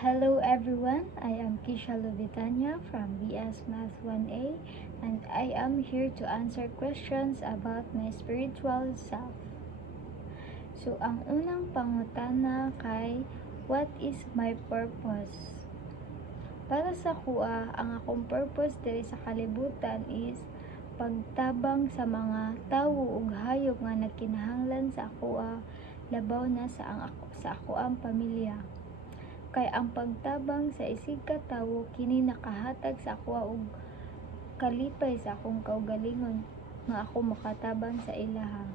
Hello everyone, I am Kisha Lubitania from BS Math 1A and I am here to answer questions about my spiritual self. So, ang unang pangutana kay, what is my purpose? Para sa kuha, ang akong purpose diri sa kalibutan is pagtabang sa mga tawo ug hayop nga nagkinahanglan sa kuha, labaw na sa ako ang pamilya. Kay ang pagtabang sa isig ka tawo kini nakahatag sa ako og kalipay sa akong kaugalingon nga ako makatabang sa ilaha.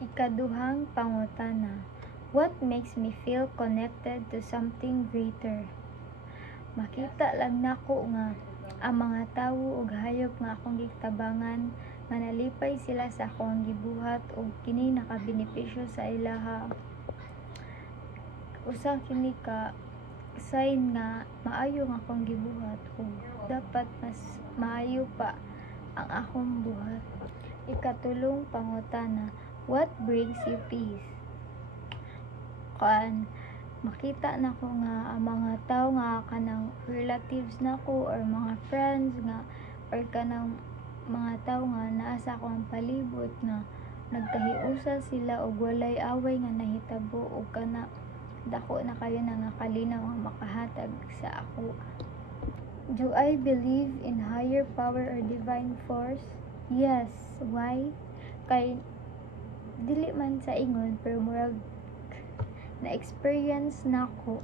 Ikaduhang pangutana, what makes me feel connected to something greater? Makita lang nako nga ang mga tawo ug hayop nga akong gitabangan nga nalipay sila sa akong gibuhat ug kini nakabenepisyo sa ilaha. Usa kini ka sign nga maayo nga akong gibuhat ug dapat mas maayo pa ang akong buhat. Ikatulong pangutana, what brings you peace? Makita nako nga ang mga tawo nga kanang relatives nako or mga friends nga or kanang mga tawo nga naa sa akong palibot nga nagkahiusa sila og walay away nga nahitabo og kana dako na kayo na nga kalinaw nga makahatag sa ako. Do I believe in higher power or divine force? Yes. Why? Kay dili man sa ingon pero murag na experience nako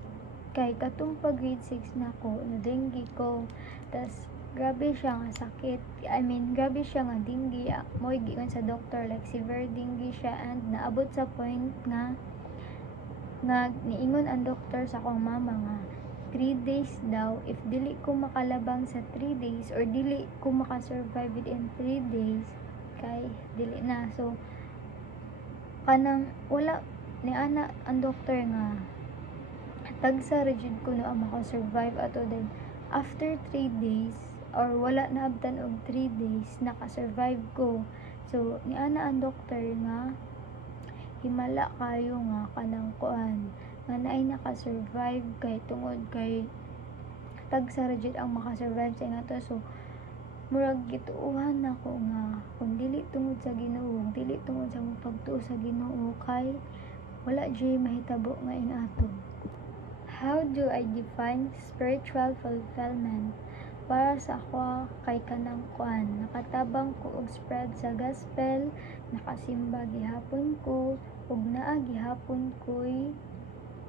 kay katong pag grade 6 nako na dengue ko, tas grabe siya nga sakit, grabe siya nga dengue, mo giingon sa doctor like severe dengue siya and naabot sa point nga niingon ang doktor sa akong mama nga 3 days daw, if dili ko makalabang sa 3 days or dili ko makasurvive within 3 days kay dili na. So kanang wala ni ana ang doktor nga tagsa rigid ko na makasurvive ato, then after 3 days or wala na abtan og 3 days nakasurvive ko. So ni ana ang doktor nga himala kayo nga kanang kuan nga naay nakasurvive kay tungod kay tagsa rigid ang makasurvive sa inato. So murag gituuhan nako nga kung dili tungod sa Ginoo, dili tungod sa pagtuo sa Ginoo kay wala jay mahitabo nga inato. How do I define spiritual fulfillment? Para sa ako kay kanang kuan nakatabang ko og spread sa gospel, nakasimba gihapon ko ug naa gihapon ko'y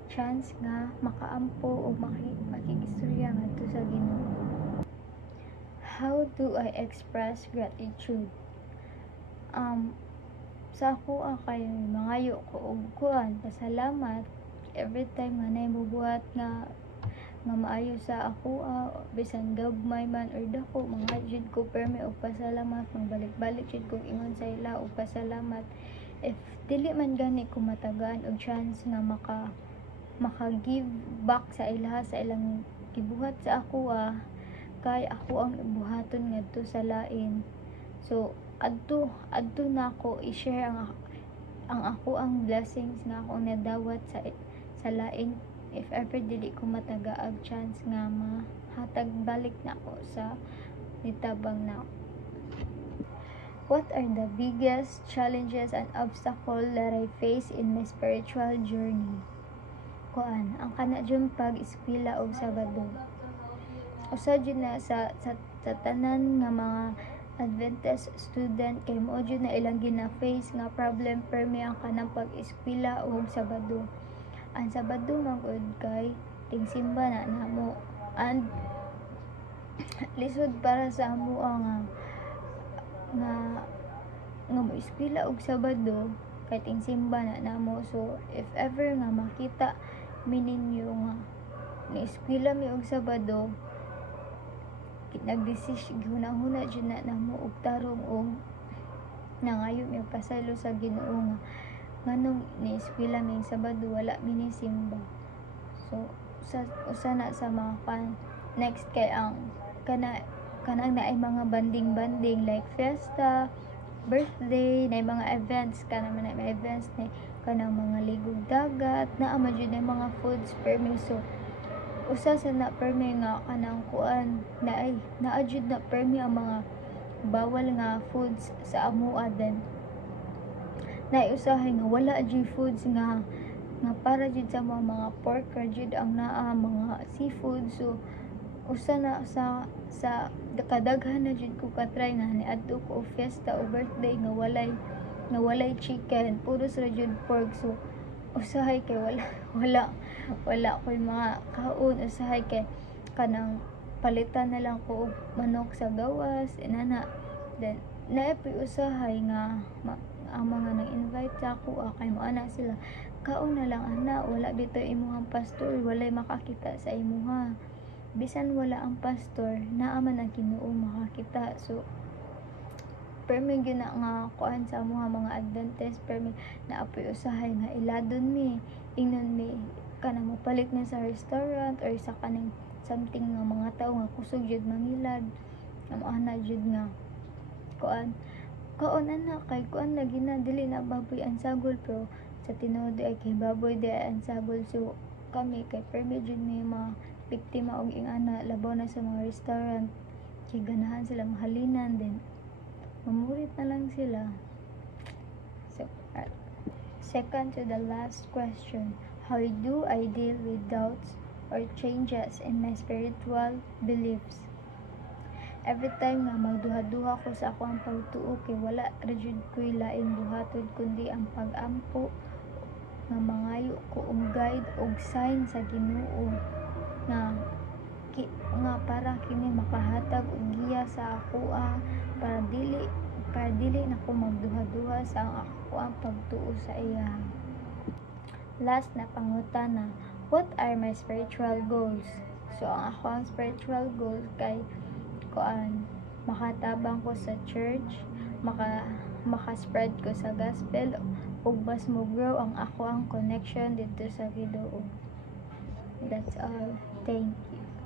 chance nga makaampo ug makigistorya ngadto sa Ginoo. How do I express gratitude? Sa ako kay mangayo ko og kuan pasalamat every time nga nahimubuhat nga maayo sa ako, bisan gagmay man or dako mga jud ko permi og pasalamat, magbalik-balik jud ko ingon sa ila og pasalamat. If dili man gani ko matagaan og chance nga maka-give back sa ila sa ilang gibuhat sa ako, kay ako ang buhaton ngadto sa lain. So adto nako i-share ang ako ang blessings nga ako nadawat sa lain if ever dili ko matagaag chance nga mahatag balik nako sa nitabang na. What are the biggest challenges and obstacles that I face in my spiritual journey? Ang kana jud pag-eskwela og Sabado. Usa jud na sa tanan nga mga Adventist student kay mao jud na ilang gina-face nga problem permi ang kanang pag-eskwela og Sabado. Ang Sabado magud kay tingsimba na namo and lisod para sa amo nga mo eskwela og Sabado kay tingsimba na namo. So if ever nga makita mi ninyo nga ni eskwela mi og Sabado, nagdesisyon hunahuna jud na namo og tarong og nangayo mi pasaylo sa Ginoo nga nganong ni eskwela mi Sabado wala mi ni simba. So usa na sa mga next kay ang kanang naay mga banding like fiesta, birthday, naay mga events kanang mga events ni kanang mga ligog dagat, naa man jud ang mga foods permiso. Usa sa na permi nga kanang kuan naa jud na permi ang mga bawal nga foods sa amoa din. Usahay nga wala jud foods nga para jud sa mga pork ra jud ang naa mga seafood. So usa na sa kadaghan na jud ko katry nga niadto ko fiesta o birthday nga walay chicken, puros ra jud pork. So usahay kay wala ko'y mga kaon, usahay kay kanang palitan na lang ko og manok sa gawas inana. Then naepi usahay nga ang mga nag-invite sa ako kay mo ana sila kaon na lang ana, wala dito imuhang pastor, walay makakita sa imuha. Bisan wala ang pastor, naa man ang Ginoo makakita. So permi gyud na nga kuan sa amuha mga Adventist, permi naapoy usahay nga iladon mi ingnon mi kanang mopalit na sa restaurant or sa kaning something nga mga tao nga kusog jud mangilad. Ana jud nga kuan kaon ana kay kuan lagi na dili na baboy ang sagol, pero sa tinuod ay kay baboy di ay ang sagol. So kami kay permi jud mi mga biktima og ingana labaw na sa mga restaurant kay ganahan sila mahalinan din mamurit na lang sila. So second to the last question, how do I deal with doubts or changes in my spiritual beliefs? Every time nga magduha-duha ko sa akong pagtuo kay wala ra jud ko'y lain buhaton kundi ang pag-ampo nga mangayo ko og guide og sign sa Ginoo nga para kini makahatag og giya sa ako para dili na ko magduha-duha sa ako ang pagtuo sa iya. Last na pangutana, what are my spiritual goals? So ang ako ang spiritual goals kay makatabang ko sa church, maka-spread ko sa gospel, ug mas mo grow ang ako ang connection dito sa Ginoo. That's all. Thank you.